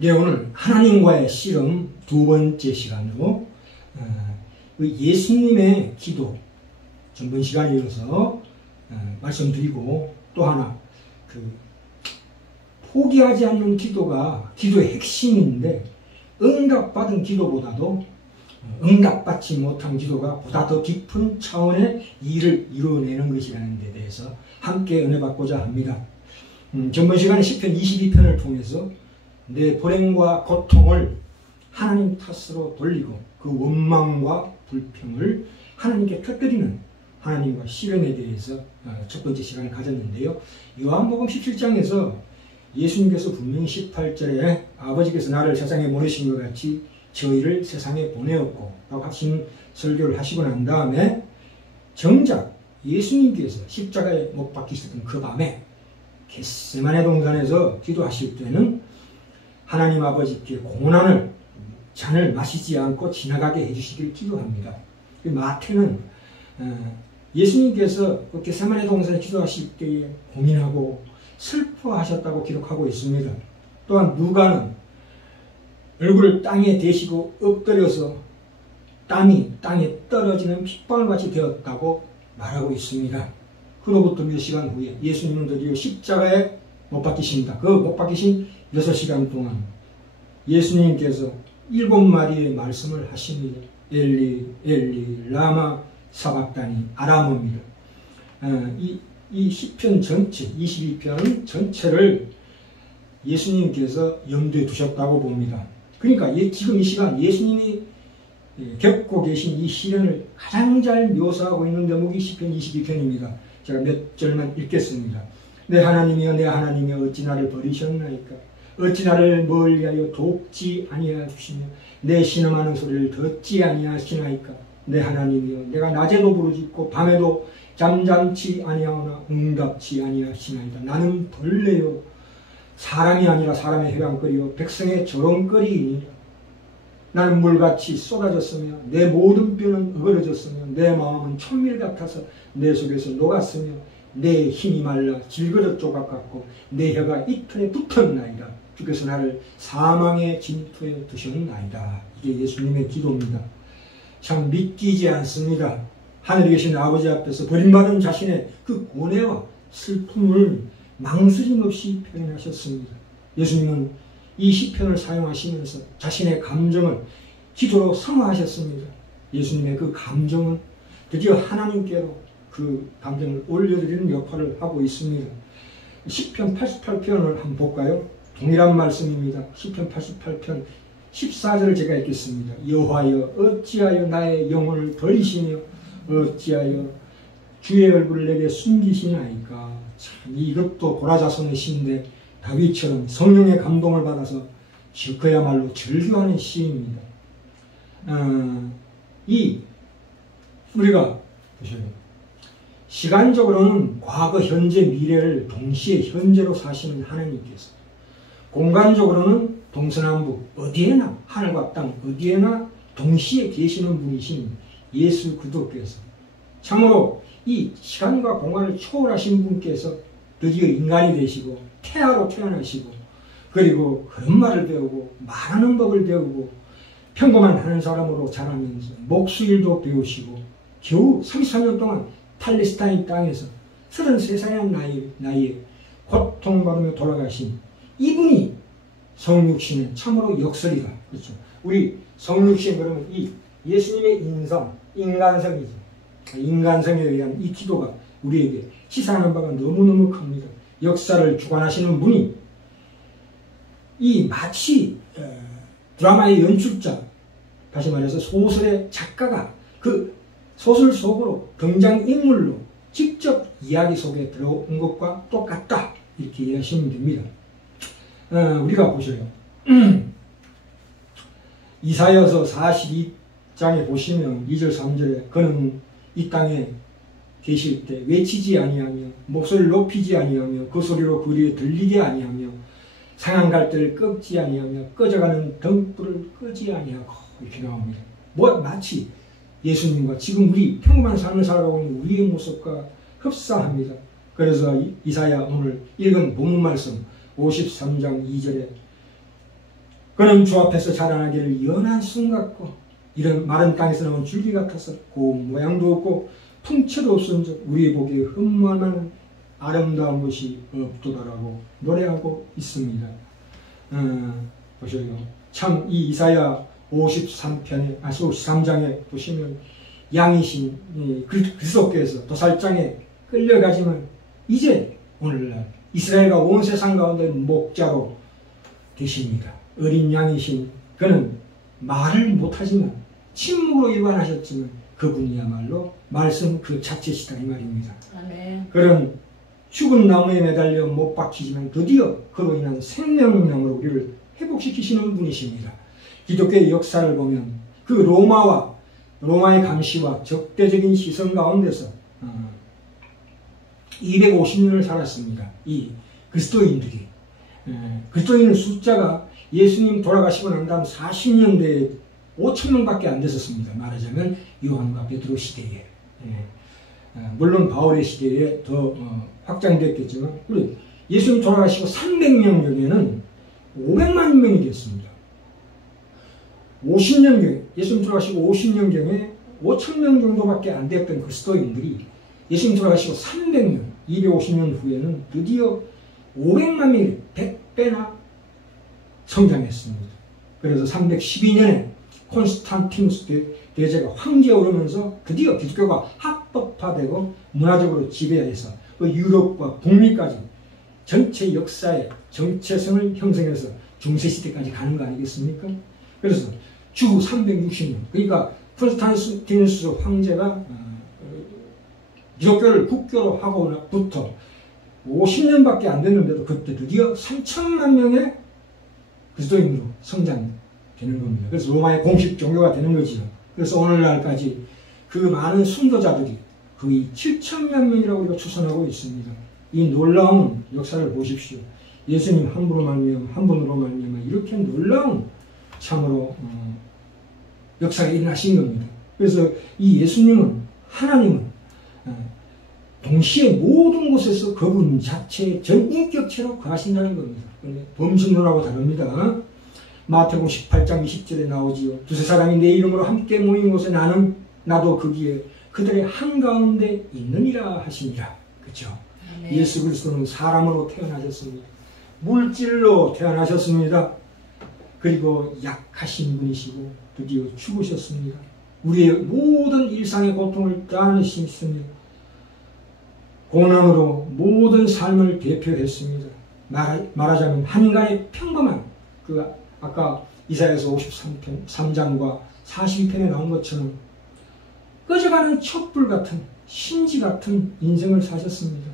네, 오늘 하나님과의 씨름 두 번째 시간으로 예수님의 기도 전번 시간에 이어서 말씀드리고, 또 하나 포기하지 않는 기도가 기도의 핵심인데, 응답받은 기도보다도 응답받지 못한 기도가 보다 더 깊은 차원의 일을 이루어내는 것이라는 데 대해서 함께 은혜 받고자 합니다. 전번 시간에 시편 22편을 통해서 내 불행과 고통을 하나님 탓으로 돌리고 그 원망과 불평을 하나님께 터뜨리는 하나님과 씨름에 대해서 첫 번째 시간을 가졌는데요. 요한복음 17장에서 예수님께서 분명히 18절에 아버지께서 나를 세상에 보내신 것 같이 저희를 세상에 보내었고 라고 하신 설교를 하시고 난 다음에, 정작 예수님께서 십자가에 못 박히셨던 그 밤에 겟세마네 동산에서 기도하실 때는 하나님 아버지께 고난을 잔을 마시지 않고 지나가게 해주시길 기도합니다. 마태는 예수님께서 겟세마네 동산에 기도하실 때에 고민하고 슬퍼하셨다고 기록하고 있습니다. 또한 누가는 얼굴을 땅에 대시고 엎드려서 땀이 땅에 떨어지는 핏방울같이 되었다고 말하고 있습니다. 그로부터 몇 시간 후에 예수님은 드디어 십자가에 못 박히십니다. 그 못 박히신 6시간 동안 예수님께서 7마디의 말씀을 하십니다. 엘리 엘리 라마 사박다니 아람어입니다. 이 시편 전체 22편 전체를 예수님께서 염두에 두셨다고 봅니다. 그러니까 지금 이 시간 예수님이 겪고 계신 이 시련을 가장 잘 묘사하고 있는 대목이 시편 22편입니다. 제가 몇 절만 읽겠습니다. 내 하나님이여 내 하나님이여 어찌 나를 버리셨나이까. 어찌 나를 멀리하여 돕지 아니하시며 내 신음하는 소리를 듣지 아니하시나이까. 내 하나님이여 내가 낮에도 부르짖고 밤에도 잠잠치 아니하오나 응답치 아니하시나이다. 나는 벌레요 사람이 아니라 사람의 해방거리요 백성의 조롱거리이니라. 나는 물같이 쏟아졌으며 내 모든 뼈는 어그러졌으며 내 마음은 천밀 같아서 내 속에서 녹았으며 내 힘이 말라 질그릇 조각 같고 내 혀가 이틀에 붙었나이다. 주께서 나를 사망의 진토에 두셨나이다. 이게 예수님의 기도입니다. 참 믿기지 않습니다. 하늘에 계신 아버지 앞에서 버림받은 자신의 그 고뇌와 슬픔을 망설임 없이 표현하셨습니다. 예수님은 이 시편을 사용하시면서 자신의 감정을 기도로 성화하셨습니다. 예수님의 그 감정은 드디어 하나님께로 그 감정을 올려드리는 역할을 하고 있습니다. 시편 88편을 한번 볼까요? 동일한 말씀입니다. 시편 88편 14절을 제가 읽겠습니다. 여호와여 어찌하여 나의 영혼을 버리시며 어찌하여 주의 얼굴을 내게 숨기시나이까. 참 이것도 고라자손의 시인데 다윗처럼 성령의 감동을 받아서 그야말로 절규하는 시입니다. 우리가 보셔요. 시간적으로는 과거, 현재, 미래를 동시에 현재로 사시는 하나님께서, 공간적으로는 동서남북 어디에나 하늘과 땅 어디에나 동시에 계시는 분이신 예수 그리스도께서, 참으로 이 시간과 공간을 초월하신 분께서 드디어 인간이 되시고 태아로 태어나시고, 그리고 그런 말을 배우고 말하는 법을 배우고 평범한 한 사람으로 자라면서 목수일도 배우시고 겨우 33년 동안 팔레스타인 땅에서 33살의 나이에 고통받으며 돌아가신 이분이 성육신은 참으로 역설이다. 그렇죠? 우리 성육신 그러면 이 예수님의 인성, 인간성이죠. 인간성에 의한 이 기도가 우리에게 시사하는 바가 너무너무 큽니다. 역사를 주관하시는 분이 이 마치 드라마의 연출자, 다시 말해서 소설의 작가가 그 소설 속으로 등장인물로 직접 이야기 속에 들어온 것과 똑같다, 이렇게 이해하시면 됩니다. 우리가 보셔요. 이사야서 42장에 보시면 2절 3절에 그는 이 땅에 계실 때 외치지 아니하며 목소리를 높이지 아니하며 그 소리로 거리에 들리게 아니하며 상한 갈대를 꺾지 아니하며 꺼져가는 등불을 끄지 아니하고, 이렇게 나옵니다. 마치 예수님과 지금 우리 평범한 삶을 살아가고 있는 우리의 모습과 흡사합니다. 그래서 이사야 오늘 읽은 본문 말씀 53장 2절에 그는 주 앞에서 자라나기를 연한 순 같고 이런 마른 땅에서 나온 줄기 같아서 고운 모양도 없고 풍채도 없은즉 우리 보기에 흠모하는 아름다운 것이 없도다라고 노래하고 있습니다. 보셔요. 참 이 이사야 53장에 보시면 양이신 그리스도께서 도살장에 끌려가지만 이제 오늘날 이스라엘과 온 세상 가운데 목자로 되십니다. 어린 양이신 그는 말을 못하지만 침묵으로 일관하셨지만 그분이야말로 말씀 그 자체시다 이 말입니다. 아멘. 그는 죽은 나무에 매달려 못 박히지만 드디어 그로 인한 생명력으로 우리를 회복시키시는 분이십니다. 기독교의 역사를 보면 그 로마의 감시와 적대적인 시선 가운데서 250년을 살았습니다. 이 그리스도인들이. 그리스도인의 숫자가 예수님 돌아가시고 난 다음 40년대에 5,000명밖에 안 됐었습니다. 말하자면 요한과 베드로 시대에. 물론 바울의 시대에 더 확장됐겠지만 예수님 돌아가시고 300년 경에는 500만 명이 됐습니다. 50년경에 예수님 돌아가시고 50년경에 5,000명 정도밖에 안 됐던 그리스도인들이 예수님 돌아가시고 300년, 250년 후에는 드디어 500만 명이 100배나 성장했습니다. 그래서 312년에 콘스탄티누스 대제가 황제에 오르면서 드디어 기독교가 합법화되고 문화적으로 지배해서 유럽과 북미까지 전체 역사의 정체성을 형성해서 중세시대까지 가는 거 아니겠습니까? 그래서 주 360년, 그러니까 콘스탄티누스 황제가 기독교를 국교로 하고부터 50년밖에 안 됐는데도 그때 드디어 3천만 명의 그리스도인으로 성장되는 겁니다. 그래서 로마의 공식 종교가 되는 거지요. 그래서 오늘날까지 그 많은 순도자들이 거의 7천만 명이라고 우리가 추산하고 있습니다. 이 놀라운 역사를 보십시오. 예수님 한 분으로 말미암아 이렇게 놀라운 참으로 역사가 일어나신 겁니다. 그래서 이 예수님은 하나님은 동시에 모든 곳에서 그분 자체의 전인격체로 거하신다는 겁니다. 범신론하고 다릅니다. 마태복음 18장 20절에 나오지요. 두세 사람이 내 이름으로 함께 모인 곳에 나도 거기에 그들의 한가운데 있느니라 하시니라. 그렇죠? 네. 예수 그리스도는 사람으로 태어나셨습니다. 물질로 태어나셨습니다. 그리고 약하신 분이시고 드디어 죽으셨습니다. 우리의 모든 일상의 고통을 따르셨습니다. 고난으로 모든 삶을 대표했습니다. 말하자면 한 인간의 평범한 아까 이사야서 53장과 42편에 나온 것처럼 꺼져가는 촛불 같은 신지 같은 인생을 사셨습니다.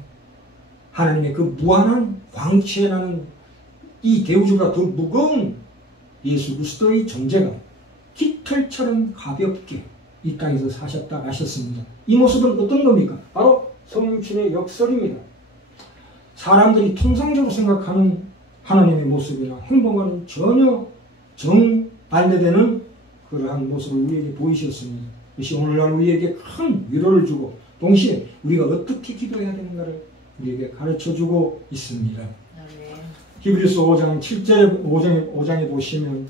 하나님의 그 무한한 광채에 나는 이 대우주보다 더 무거운 예수 그리스도의 존재가 깃털처럼 가볍게 이 땅에서 사셨다 가셨습니다. 이 모습은 어떤 겁니까? 바로 성육신의 역설입니다. 사람들이 통상적으로 생각하는 하나님의 모습이나 행동과는 전혀 정반대되는 그러한 모습을 우리에게 보이셨습니다. 이것이 오늘날 우리에게 큰 위로를 주고 동시에 우리가 어떻게 기도해야 되는가를 우리에게 가르쳐주고 있습니다. 히브리서 5장 5장에 보시면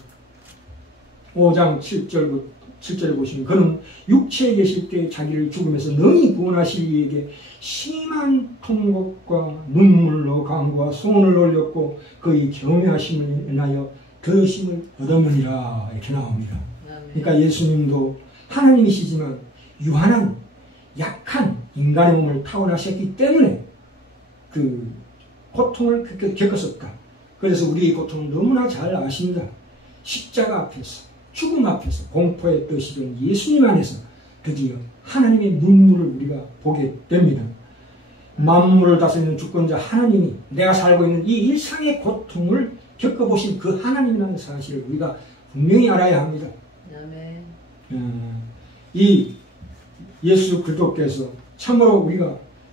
5장 7절에 보시면 그는 육체에 계실 때 자기를 죽음에서 능히 구원하실 이에게 심한 통곡과 눈물로 강구와 소원을 올렸고 그의 경외하심을 인하여 더 힘을 얻었느니라 이렇게 나옵니다. 그러니까 예수님도 하나님이시지만 유한한 약한 인간의 몸을 타원하셨기 때문에 그 고통을 겪었었다. 그래서 우리의 고통은 너무나 잘 아십니다. 십자가 앞에서 죽음 앞에서 공포에 떠시던 예수님 안에서 드디어 하나님의 눈물을 우리가 보게 됩니다. 만물을 다스리는 주권자 하나님이 내가 살고 있는 이 일상의 고통을 겪어보신 그 하나님이라는 사실을 우리가 분명히 알아야 합니다. 이 예수 그리스도께서 참으로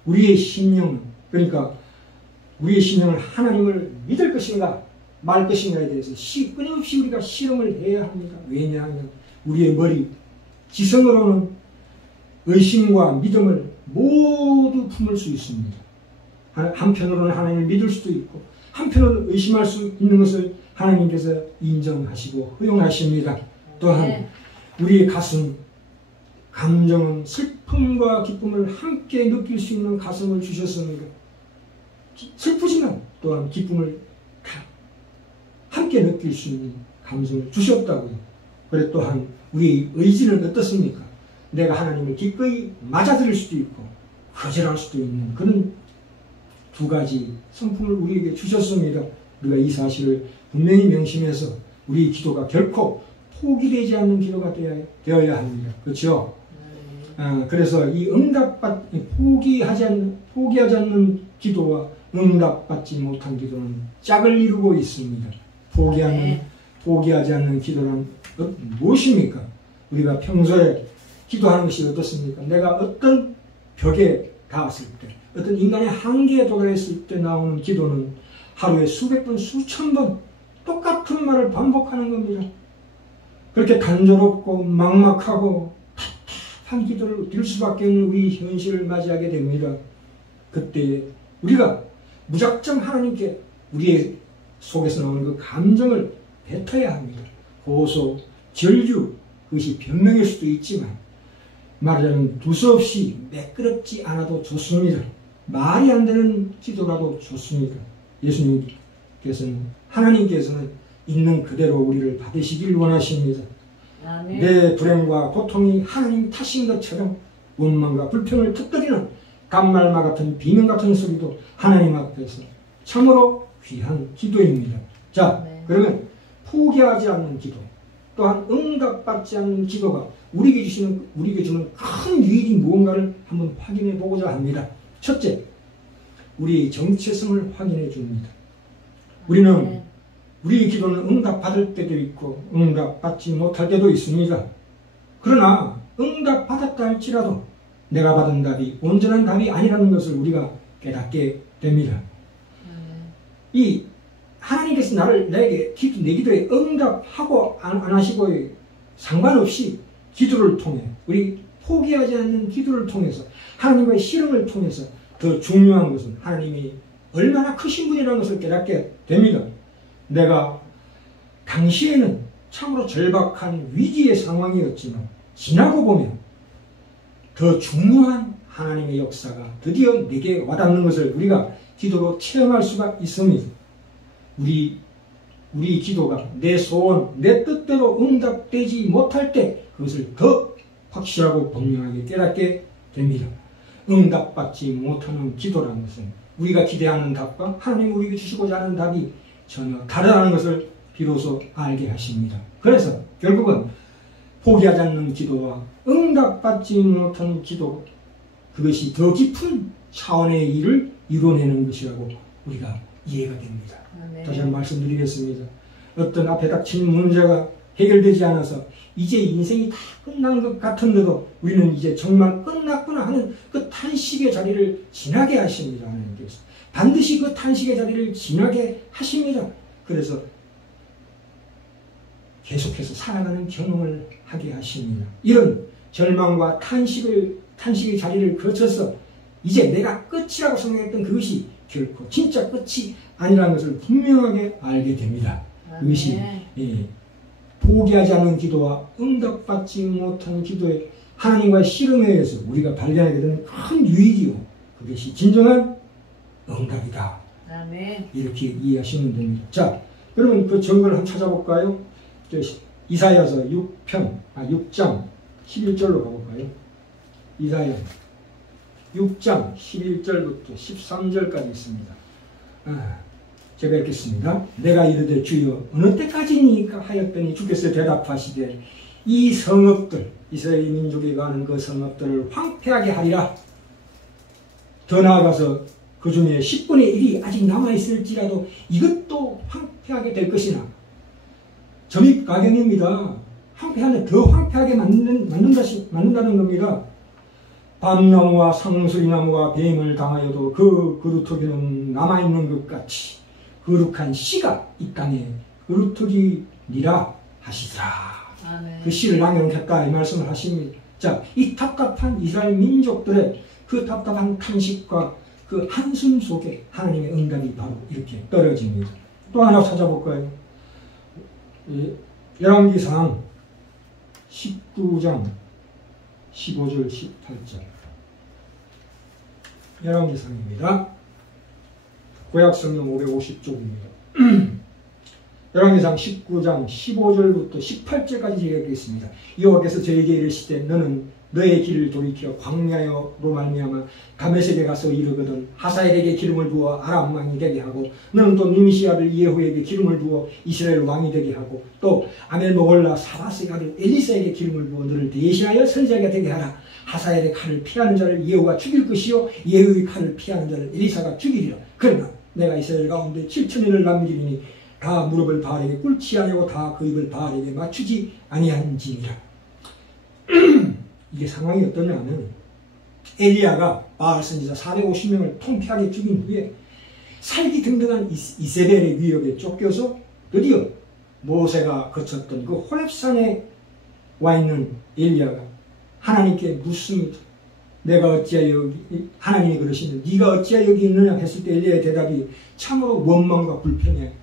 우리의 심령, 그러니까 우리의 심령을 하나님을 믿을 것인가 말 것인가에 대해서 끊임없이 우리가 실험을 해야 합니다. 왜냐하면 우리의 머리, 지성으로는 의심과 믿음을 모두 품을 수 있습니다. 한편으로는 하나님을 믿을 수도 있고 한편으로 의심할 수 있는 것을 하나님께서 인정하시고 허용하십니다. 또한 우리의 가슴, 감정은 슬픔과 기쁨을 함께 느낄 수 있는 가슴을 주셨습니다. 슬프지만 또한 기쁨을 다 함께 느낄 수 있는 감성을 주셨다고요. 그래 또한 우리의 의지는 어떻습니까? 내가 하나님을 기꺼이 맞아들일 수도 있고 거절할 수도 있는 그런 두 가지 성품을 우리에게 주셨습니다. 우리가 이 사실을 분명히 명심해서 우리 기도가 결코 포기되지 않는 기도가 되어야 합니다. 그렇죠? 그래서 이 포기하지 않는 기도와 응답받지 못한 기도는 짝을 이루고 있습니다. 포기하지 않는 기도는 무엇입니까? 우리가 평소에 기도하는 것이 어떻습니까? 내가 어떤 벽에 닿았을 때, 어떤 인간의 한계에 도달했을 때 나오는 기도는 하루에 수백 번, 수천 번 똑같은 말을 반복하는 겁니다. 그렇게 단조롭고 막막하고 답답한 기도를 드릴 수밖에 없는 우리 현실을 맞이하게 됩니다. 그때 우리가 무작정 하나님께 우리의 속에서 나오는 그 감정을 뱉어야 합니다. 고소, 절규, 그것이 변명일 수도 있지만 말하자면 두서없이 매끄럽지 않아도 좋습니다. 말이 안 되는 기도라도 좋습니다. 하나님께서는 있는 그대로 우리를 받으시길 원하십니다. 아멘. 내 불행과 고통이 하나님 탓인 것처럼 원망과 불평을 터뜨리는 간말마 같은 비명 같은 소리도 하나님 앞에서 참으로 귀한 기도입니다. 자, 그러면 포기하지 않는 기도, 또한 응답받지 않는 기도가 우리에게 주는 큰 유익이 무언가를 한번 확인해 보고자 합니다. 첫째, 우리의 정체성을 확인해 줍니다. 우리의 기도는 응답받을 때도 있고 응답받지 못할 때도 있습니다. 그러나 응답받았다 할지라도 내가 받은 답이 온전한 답이 아니라는 것을 우리가 깨닫게 됩니다. 이 하나님께서 내 기도에 응답하고 안 하시고에 상관없이 기도를 통해 우리 포기하지 않는 기도를 통해서 하나님과의 실험을 통해서 더 중요한 것은 하나님이 얼마나 크신 분이라는 것을 깨닫게 됩니다. 내가 당시에는 참으로 절박한 위기의 상황이었지만 지나고 보면 더 중요한 하나님의 역사가 드디어 내게 와닿는 것을 우리가 기도로 체험할 수가 있습니다. 우리 기도가 내 소원, 내 뜻대로 응답되지 못할 때 그것을 더 확실하고 분명하게 깨닫게 됩니다. 응답받지 못하는 기도라는 것은 우리가 기대하는 답과 하나님 우리에게 주시고자 하는 답이 전혀 다르다는 것을 비로소 알게 하십니다. 그래서 결국은 포기하지 않는 기도와 응답받지 못하는 기도, 그것이 더 깊은 차원의 일을 이뤄내는 것이라고 우리가 이해가 됩니다. 네. 다시 한번 말씀드리겠습니다. 어떤 앞에 닥친 문제가 해결되지 않아서 이제 인생이 다 끝난 것 같은데도 우리는 이제 정말 끝났구나 하는 그 탄식의 자리를 지나게 하십니다. 하나님께서 반드시 그 탄식의 자리를 지나게 하십니다. 그래서 계속해서 살아가는 경험을 하게 하십니다. 이런 절망과 탄식의 자리를 거쳐서 이제 내가 끝이라고 생각했던 그것이 결코 진짜 끝이 아니라는 것을 분명하게 알게 됩니다. 그것이 포기하지 않는 기도와 응답받지 못하는 기도에 하나님과의 실험에 의해서 우리가 발견하게 되는 큰 유익이요, 그것이 진정한 응답이다. 아멘. 이렇게 이해하시면 됩니다. 자, 그러면 그 증거를 한번 찾아볼까요? 이사야서 6장 11절로 가볼까요? 이사야 6장 11절부터 13절까지 있습니다. 제가 읽겠습니다. 내가 이르되 주여 어느 때까지니까 하였더니 주께서 대답하시되 이 성읍들, 이스라엘 민족이 가는 그 성읍들을 황폐하게 하리라. 더 나아가서 그 중에 10분의 1이 아직 남아있을지라도 이것도 황폐하게 될 것이나, 점입가경입니다. 황폐하면 더 황폐하게 만든다는 겁니다. 밤나무와 상수리나무가 뱀을 당하여도 그 그루터기는 남아있는 것 같이 거룩한 씨가 이 땅에 그루터기니라 하시더라. 아멘. 그 씨를 남겨놓겠다 이 말씀을 하십니다. 자, 이 답답한 이스라엘 민족들의 그 답답한 탄식과 그 한숨 속에 하나님의 응답이 바로 이렇게 떨어집니다. 또 하나 찾아볼까요? 열왕기상 19장 15절 18절 열왕기상입니다. 구약성경 550쪽입니다. 열왕기상 19장 15절부터 18절까지 얘기하겠습니다. 여호와께서 저에게 이르시되 너는 너의 길을 돌이켜 광야로 말미암아 다메섹에 가서 이르거든 하사엘에게 기름을 부어 아람 왕이 되게 하고 너는 또 니미시 아들 예후에게 기름을 부어 이스라엘 왕이 되게 하고 또 아멜모홀라 사바스의 아들 엘리사에게 기름을 부어 너를 대신하여 선지자가 되게 하라. 하사엘의 칼을 피하는 자를 예후가 죽일 것이요 예후의 칼을 피하는 자를 엘리사가 죽이리라. 그러나 내가 이스라엘 가운데 7천인을 남기리니 다 무릎을 바알에게 꿇지 아니하고 다 그 입을 바알에게 맞추지 아니한지니라. 이게 상황이 어떠냐 하면 엘리야가 바알 선지자 450명을 통쾌하게 죽인 후에 살기 등등한 이세벨의 위협에 쫓겨서 드디어 모세가 거쳤던 그 호렙산에 와 있는 엘리야가 하나님께 묻습니다. 내가 어찌하여 하나님이 그러시는데 네가 어찌하여 여기 있느냐 했을 때 엘리야의 대답이 참으로 원망과 불평의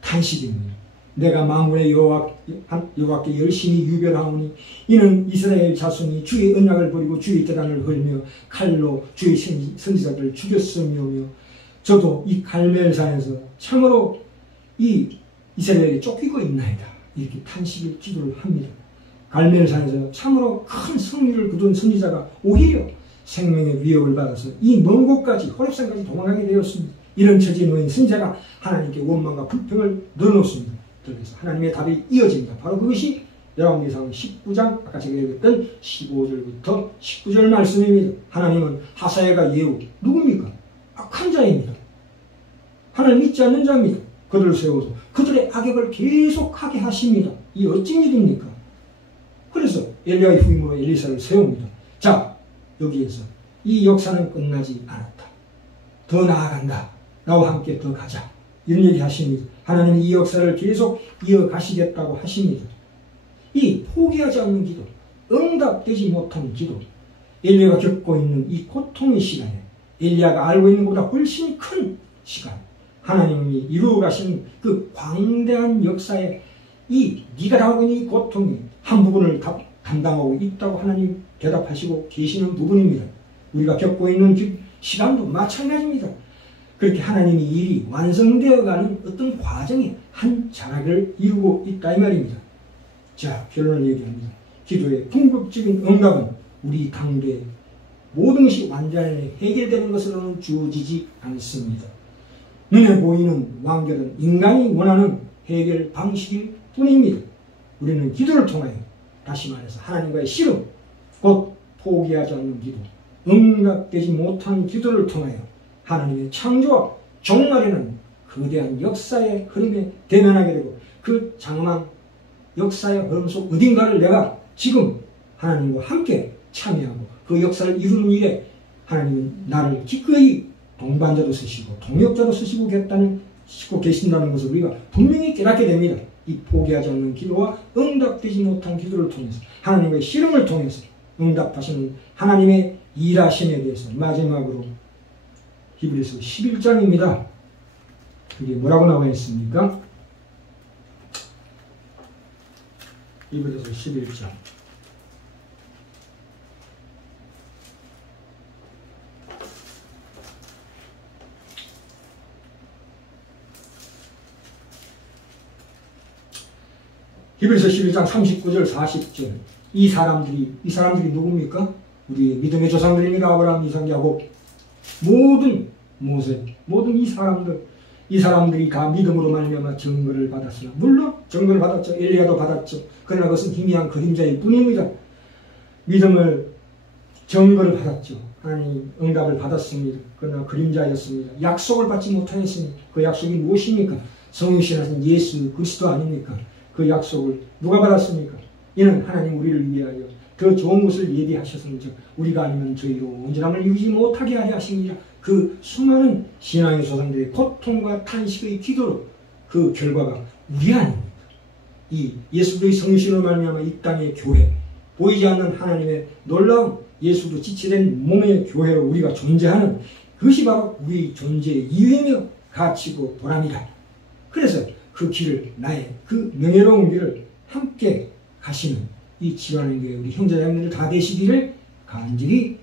탄식입니다. 내가 만군의 여호와께 열심히 유별하오니 이는 이스라엘 자손이 주의 언약을 버리고 주의 재단을 헐며 칼로 주의 선지자들을 죽였으며 저도 이 갈멜산에서 참으로 이 이스라엘이 쫓기고 있나이다. 이렇게 탄식을 기도를 합니다. 갈멜산에서 참으로 큰 승리를 거둔 선지자가 오히려 생명의 위협을 받아서 이 먼 곳까지 호렙산까지 도망가게 되었습니다. 이런 처지에 놓인 선지자가 하나님께 원망과 불평을 늘어놓습니다. 그래서 하나님의 답이 이어집니다. 바로 그것이 열왕기상 19장 아까 제가 얘기했던 15절부터 19절 말씀입니다. 하나님은 하사엘과 예후 누굽니까? 악한 자입니다. 하나님 믿지 않는 자입니다. 그들을 세워서 그들의 악역을 계속하게 하십니다. 이 어찌 일입니까? 그래서 엘리야의 후임으로 엘리사를 세웁니다. 자, 여기에서 이 역사는 끝나지 않았다. 더 나아간다. 나와 함께 더 가자. 이런 얘기 하십니다. 하나님은 이 역사를 계속 이어가시겠다고 하십니다. 이 포기하지 않는 기도, 응답되지 못한 기도, 엘리야가 겪고 있는 이 고통의 시간에 엘리야가 알고 있는 것보다 훨씬 큰 시간, 하나님이 이루어 가시는 그 광대한 역사에 이 네가 당하고 있는 이 고통이 한 부분을 담당하고 있다고 하나님 대답하시고 계시는 부분입니다. 우리가 겪고 있는 시간도 마찬가지입니다. 그렇게 하나님이 일이 완성되어가는 어떤 과정에 한 자락을 이루고 있다 이 말입니다. 자, 결론을 얘기합니다. 기도의 궁극적인 응답은 우리 강도의 모든 것이 완전히 해결되는 것으로는 주어지지 않습니다. 눈에 보이는 완결은 인간이 원하는 해결 방식일 뿐입니다. 우리는 기도를 통하여 다시 말해서 하나님과의 씨름, 곧 포기하지 않는 기도, 응답되지 못한 기도를 통하여 하나님의 창조와 종말에는 거대한 역사의 흐름에 대면하게 되고 그 장엄한 역사의 흐름 속 어딘가를 내가 지금 하나님과 함께 참여하고 그 역사를 이루는 일에 하나님은 나를 기꺼이 동반자로 쓰시고 동역자로 쓰시고 계신다는 것을 우리가 분명히 깨닫게 됩니다. 이 포기하지 않는 기도와 응답되지 못한 기도를 통해서 하나님의 씨름을 통해서 응답하시는 하나님의 일하심에 대해서 마지막으로 히브리서 11장입니다. 이게 뭐라고 나와 있습니까? 히브리서 11장. 히브리서 11장 39절 40절. 이 사람들이 누굽니까? 우리 믿음의 조상들입니다. 아브라함, 이삭, 야곱. 모든 모세, 모든 이 사람들이 다 믿음으로 말미암아 증거를 받았으나, 물론 증거를 받았죠. 엘리야도 받았죠. 그러나 그것은 희미한 그림자일 뿐입니다. 증거를 받았죠. 하나님 응답을 받았습니다. 그러나 그림자였습니다. 약속을 받지 못하였습니다. 그 약속이 무엇입니까? 성육신하신 예수 그리스도 아닙니까? 그 약속을 누가 받았습니까? 이는 하나님 우리를 위하여 더 좋은 것을 예비하셨은즉 우리가 아니면 저희로 온전함을 이루지 못하게 하려 하십니다. 그 수많은 신앙의 조상들의 고통과 탄식의 기도로 그 결과가 우리 아닙니까? 이 예수 그리스도의 성신으로 말미암아 이 땅의 교회, 보이지 않는 하나님의 놀라운 예수도 지체된 몸의 교회로 우리가 존재하는 그것이 바로 우리 존재의 이유이며 가치고 보람이다. 그래서 그 길을, 나의 그 명예로운 길을 함께 가시는 이 지원교회 우리 형제자매들 다 되시기를 간절히